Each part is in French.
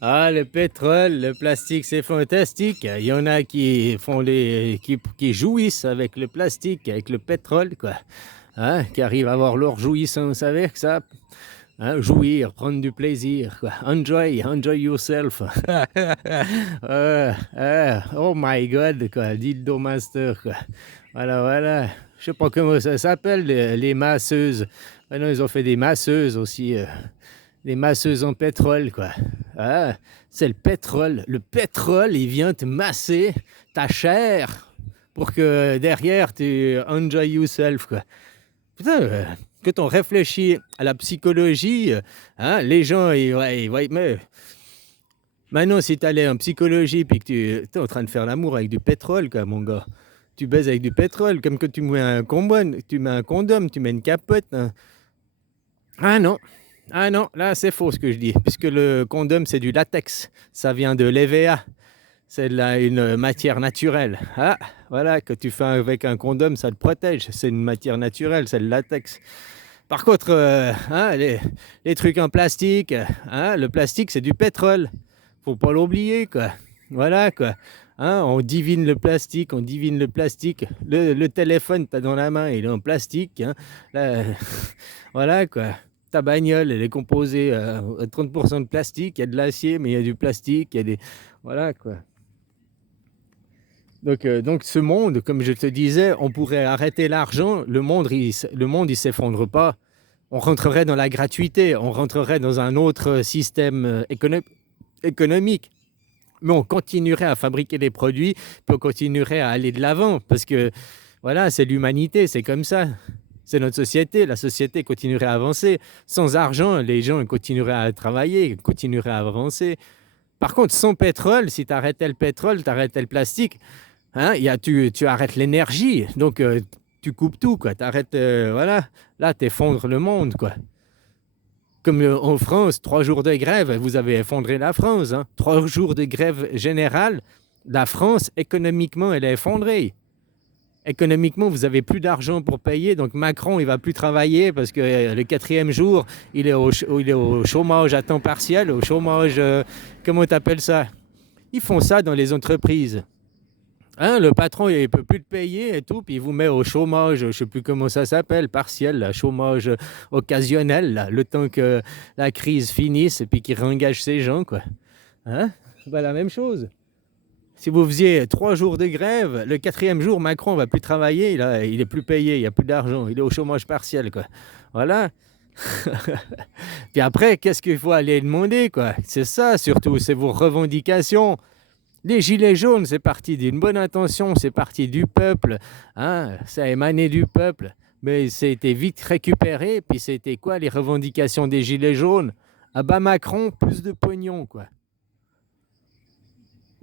Ah, le pétrole, le plastique, c'est fantastique. Il y en a qui font qui jouissent avec le plastique, avec le pétrole, quoi. Hein, qui arrivent à avoir leur jouissance avec ça. Hein, jouir, prendre du plaisir, quoi. Enjoy yourself. Oh my God, quoi. Dildo master, quoi. Voilà. Je sais pas comment ça s'appelle, les masseuses. Maintenant, ils ont fait des masseuses aussi. Des masseuses en pétrole, quoi. Ah, c'est le pétrole. Le pétrole, il vient te masser ta chair pour que derrière, tu enjoy yourself, quoi. Putain, quand on réfléchit à la psychologie, hein, les gens, mais maintenant, si tu allais en psychologie puis que tu es en train de faire l'amour avec du pétrole, quoi, mon gars, tu baises avec du pétrole, comme que tu mets un condom, tu mets une capote. Hein. Ah non, ah non, là c'est faux ce que je dis, puisque le condom c'est du latex, ça vient de l'EVA, c'est une matière naturelle. Ah, voilà, que tu fais avec un condom, ça te protège, c'est une matière naturelle, c'est le latex. Par contre, hein, les trucs en plastique, hein, le plastique c'est du pétrole, faut pas l'oublier quoi. Voilà quoi. Hein, on divine le plastique, Le téléphone que tu as dans la main, il est en plastique. Hein. Là, voilà quoi. Ta bagnole, elle est composée à 30% de plastique. Il y a de l'acier, mais il y a du plastique. Il y a des... Voilà quoi. Donc ce monde, comme je te disais, on pourrait arrêter l'argent. Le monde, il s'effondre pas. On rentrerait dans la gratuité. On rentrerait dans un autre système économique. Mais on continuerait à fabriquer des produits, puis on continuerait à aller de l'avant, parce que voilà, c'est l'humanité, c'est comme ça. C'est notre société, la société continuerait à avancer. Sans argent, les gens continueraient à travailler, continueraient à avancer. Par contre, sans pétrole, si tu arrêtais le pétrole, tu arrêtais le plastique, hein, tu arrêtes l'énergie, donc tu coupes tout, quoi. Tu arrêtes, voilà, là, tu effondres le monde, quoi. Comme en France, 3 jours de grève, vous avez effondré la France. Hein. 3 jours de grève générale, la France, économiquement, elle est effondrée. Économiquement, vous n'avez plus d'argent pour payer, donc Macron, il ne va plus travailler parce que le 4e jour, il est au chômage à temps partiel, au chômage, comment tu appelles ça? Ils font ça dans les entreprises. Hein, le patron, il ne peut plus te payer et tout, puis il vous met au chômage, je ne sais plus comment ça s'appelle, partiel, là, chômage occasionnel, là, le temps que la crise finisse et puis qu'il réengage ses gens, quoi. Hein? Bah, la même chose. Si vous faisiez 3 jours de grève, le 4e jour, Macron ne va plus travailler, il est plus payé, il n'y a plus d'argent, il est au chômage partiel, quoi. Voilà. Puis après, qu'est-ce qu'il faut aller demander, quoi? C'est ça, surtout, c'est vos revendications. Les gilets jaunes, c'est parti d'une bonne intention, c'est parti du peuple, hein, ça a émané du peuple, mais c'était vite récupéré, puis c'était quoi les revendications des gilets jaunes? Ah bah Macron, plus de pognon, quoi.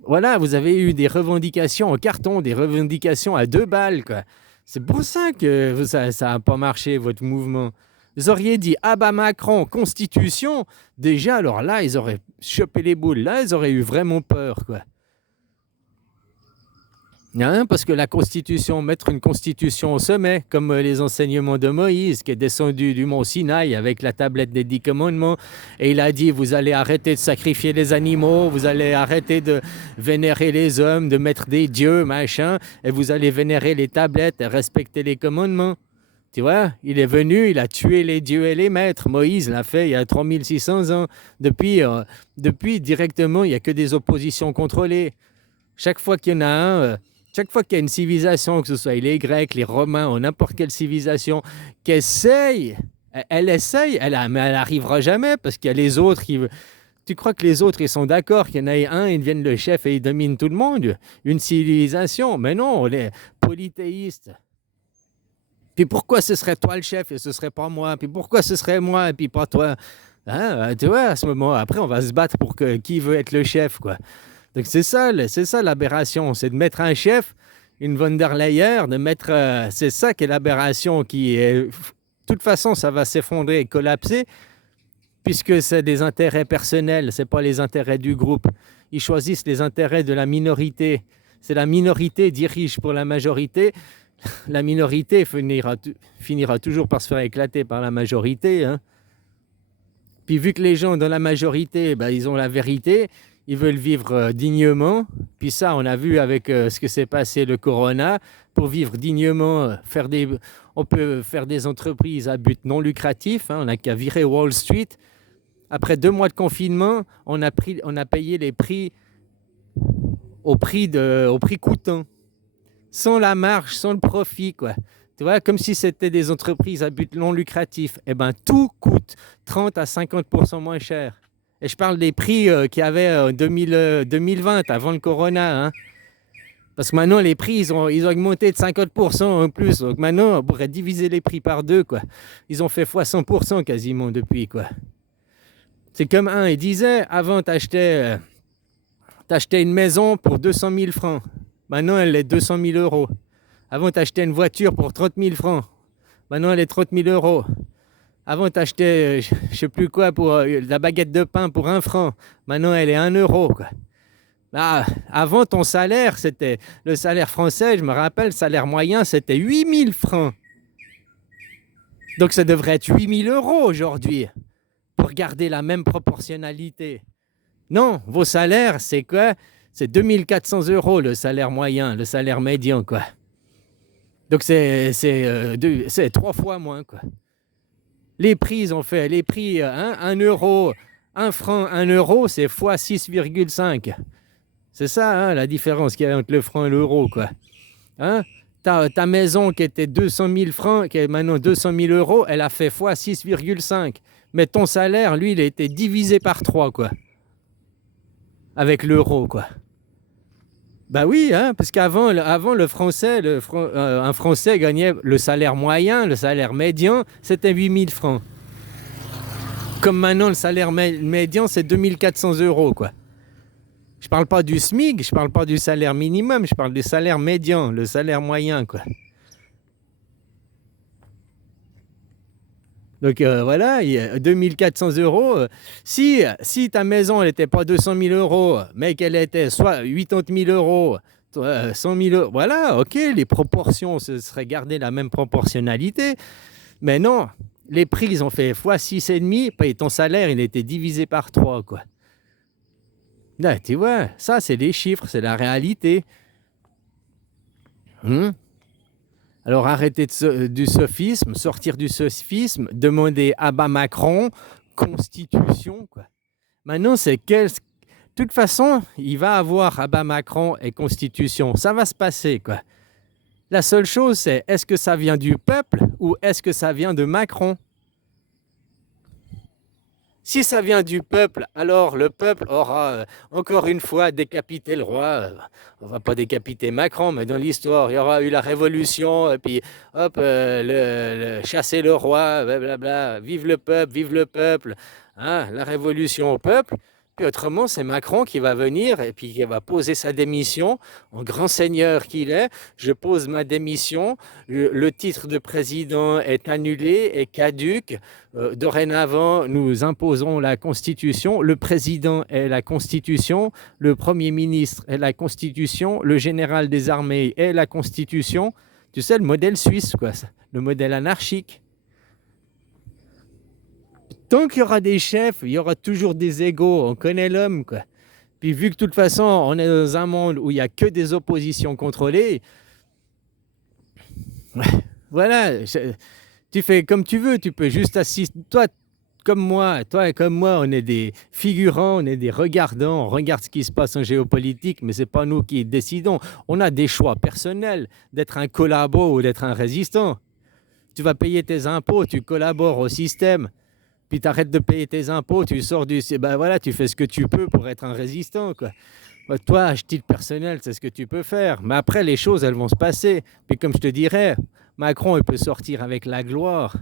Voilà, vous avez eu des revendications en carton, des revendications à 2 balles, quoi. C'est pour ça que ça n'a pas marché, votre mouvement. Vous auriez dit, ah bah Macron, constitution, déjà, alors là, ils auraient chopé les boules, là, ils auraient eu vraiment peur, quoi. Hein, parce que la constitution, mettre une constitution au sommet, comme les enseignements de Moïse, qui est descendu du mont Sinaï avec la tablette des 10 commandements, et il a dit, vous allez arrêter de sacrifier les animaux, vous allez arrêter de vénérer les hommes, de mettre des dieux, machin, et vous allez vénérer les tablettes et respecter les commandements. Tu vois, il est venu, il a tué les dieux et les maîtres. Moïse l'a fait il y a 3600 ans. Depuis directement, il n'y a que des oppositions contrôlées. Chaque fois qu'il y en a chaque fois qu'il y a une civilisation, que ce soit les Grecs, les Romains ou n'importe quelle civilisation, qui essaye, elle essaye, mais elle n'arrivera jamais parce qu'il y a les autres qui... Tu crois que les autres, ils sont d'accord qu'il y en ait un, ils deviennent le chef et ils dominent tout le monde? Une civilisation? Mais non, on est polythéiste. Puis pourquoi ce serait toi le chef et ce serait pas moi? Puis pourquoi ce serait moi et puis pas toi? Hein, tu vois, à ce moment, après, on va se battre pour qui veut être le chef, quoi. Donc c'est ça l'aberration, c'est de mettre un chef, une von der Leyen, c'est ça qui est l'aberration qui est... De toute façon, ça va s'effondrer et collapser puisque c'est des intérêts personnels, c'est pas les intérêts du groupe. Ils choisissent les intérêts de la minorité. C'est la minorité dirige pour la majorité. La minorité finira toujours par se faire éclater par la majorité. Hein. Puis vu que les gens dans la majorité, ben, ils ont la vérité, ils veulent vivre dignement. Puis ça, on a vu avec ce que s'est passé le corona. Pour vivre dignement, on peut faire des entreprises à but non lucratif. Hein, on n'a qu'à virer Wall Street. Après 2 mois de confinement, on a payé les prix au prix coûtant, sans la marge, sans le profit, quoi. Tu vois, comme si c'était des entreprises à but non lucratif. Eh ben, tout coûte 30 à 50% moins cher. Et je parle des prix qu'il y avait en 2020, avant le corona. Hein. Parce que maintenant, les prix, ils ont augmenté de 50% en plus. Donc maintenant, on pourrait diviser les prix par 2, quoi. Ils ont fait fois 100% quasiment depuis, quoi. C'est comme il disait, avant, t'achetais une maison pour 200 000 francs. Maintenant, elle est 200 000 euros. Avant, t'achetais une voiture pour 30 000 francs. Maintenant, elle est 30 000 euros. Avant, t'achetais, je ne sais plus quoi, pour la baguette de pain pour 1 franc. Maintenant, elle est 1 euro, quoi. Ah, avant, ton salaire, c'était le salaire français, je me rappelle, le salaire moyen, c'était 8 000 francs. Donc, ça devrait être 8 000 euros aujourd'hui pour garder la même proportionnalité. Non, vos salaires, c'est quoi? C'est 2 400 euros le salaire moyen, le salaire médian, quoi. Donc, c'est 3 fois moins, quoi. Les prix, ils ont fait, 1 euro, 1 franc, 1 euro, c'est fois 6,5. C'est ça, hein, la différence qu'il y a entre le franc et l'euro, quoi. Hein? Ta maison qui était 200 000 francs, qui est maintenant 200 000 euros, elle a fait fois 6,5. Mais ton salaire, lui, il a été divisé par 3, quoi. Avec l'euro, quoi. Bah oui, hein, parce qu'avant, le français, un Français gagnait le salaire moyen, le salaire médian, c'était 8 000 francs. Comme maintenant, le salaire médian, c'est 2 400 euros, quoi. Je parle pas du SMIC, je parle pas du salaire minimum, je parle du salaire médian, le salaire moyen, quoi. Donc voilà, il y a 2 400 euros. Si ta maison n'était pas 200 000 euros, mais qu'elle était soit 80 000 euros, 100 000 euros, voilà, ok, les proportions, ce serait garder la même proportionnalité. Mais non, les prix, ils ont fait fois 6,5, et ton salaire, il était divisé par 3, quoi. Là, tu vois, ça, c'est des chiffres, c'est la réalité. Alors, arrêtez du sophisme, sortir du sophisme, demander à bas Macron, constitution, quoi. Maintenant, de toute façon, il va avoir à bas Macron et constitution. Ça va se passer, quoi. La seule chose, c'est est-ce que ça vient du peuple ou est-ce que ça vient de Macron? Si ça vient du peuple, alors le peuple aura encore une fois décapité le roi. On va pas décapiter Macron, mais dans l'histoire, il y aura eu la révolution, et puis hop, chasser le roi, blablabla, vive le peuple, hein, la révolution au peuple. Puis autrement, c'est Macron qui va venir et puis qui va poser sa démission. En grand seigneur qu'il est, je pose ma démission. Le titre de président est annulé et caduque. Dorénavant, nous imposons la Constitution. Le président est la Constitution. Le Premier ministre est la Constitution. Le général des armées est la Constitution. Tu sais, le modèle suisse, quoi, le modèle anarchique. Tant qu'il y aura des chefs, il y aura toujours des égos. On connaît l'homme, quoi. Puis vu que de toute façon, on est dans un monde où il n'y a que des oppositions contrôlées, voilà, tu fais comme tu veux. Tu peux juste assister. Toi et comme moi, on est des figurants, on est des regardants. On regarde ce qui se passe en géopolitique, mais ce n'est pas nous qui décidons. On a des choix personnels d'être un collabo ou d'être un résistant. Tu vas payer tes impôts, tu collabores au système. Puis tu arrêtes de payer tes impôts, tu sors ben voilà, tu fais ce que tu peux pour être un résistant, quoi. Toi, à titre personnel, c'est ce que tu peux faire. Mais après, les choses, elles vont se passer. Puis comme je te dirais, Macron, il peut sortir avec la gloire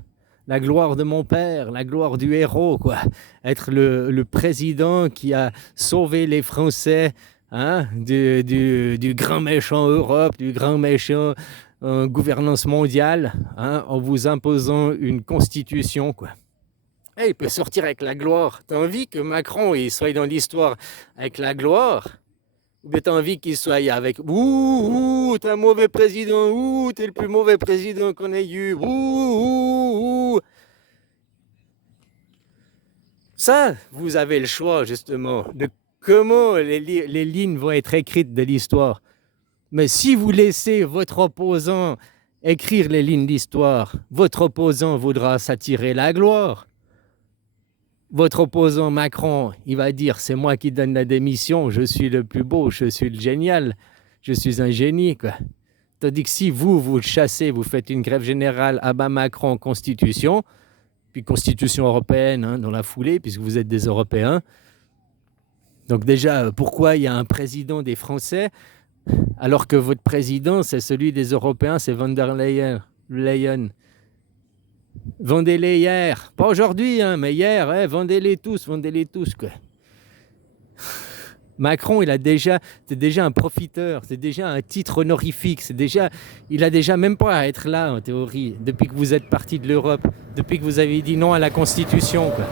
de mon père, la gloire du héros, quoi. Être le président qui a sauvé les Français, hein, du grand méchant Europe, du grand méchant gouvernance mondiale, hein, en vous imposant une constitution, quoi. Hey, il peut sortir avec la gloire. T'as envie que Macron il soit dans l'histoire avec la gloire? Ou bien t'as envie qu'il soit avec ouh, t'es un mauvais président, ouh, t'es le plus mauvais président qu'on ait eu, ouh. Ça, vous avez le choix, justement, de comment les lignes vont être écrites de l'histoire. Mais si vous laissez votre opposant écrire les lignes d'histoire, votre opposant voudra s'attirer la gloire. Votre opposant Macron, il va dire, c'est moi qui donne la démission, je suis le plus beau, je suis le génial, je suis un génie, quoi. Tandis que si vous le chassez, vous faites une grève générale, à bas Macron, Constitution, puis Constitution européenne, hein, dans la foulée, puisque vous êtes des Européens. Donc déjà, pourquoi il y a un président des Français, alors que votre président, c'est celui des Européens, c'est von der Leyen. Vendez-les hier, pas aujourd'hui, hein, mais hier, hein, vendez-les tous, quoi. Macron, c'est déjà un profiteur, c'est déjà un titre honorifique, il a déjà même pas à être là en théorie, depuis que vous êtes parti de l'Europe, depuis que vous avez dit non à la Constitution, quoi.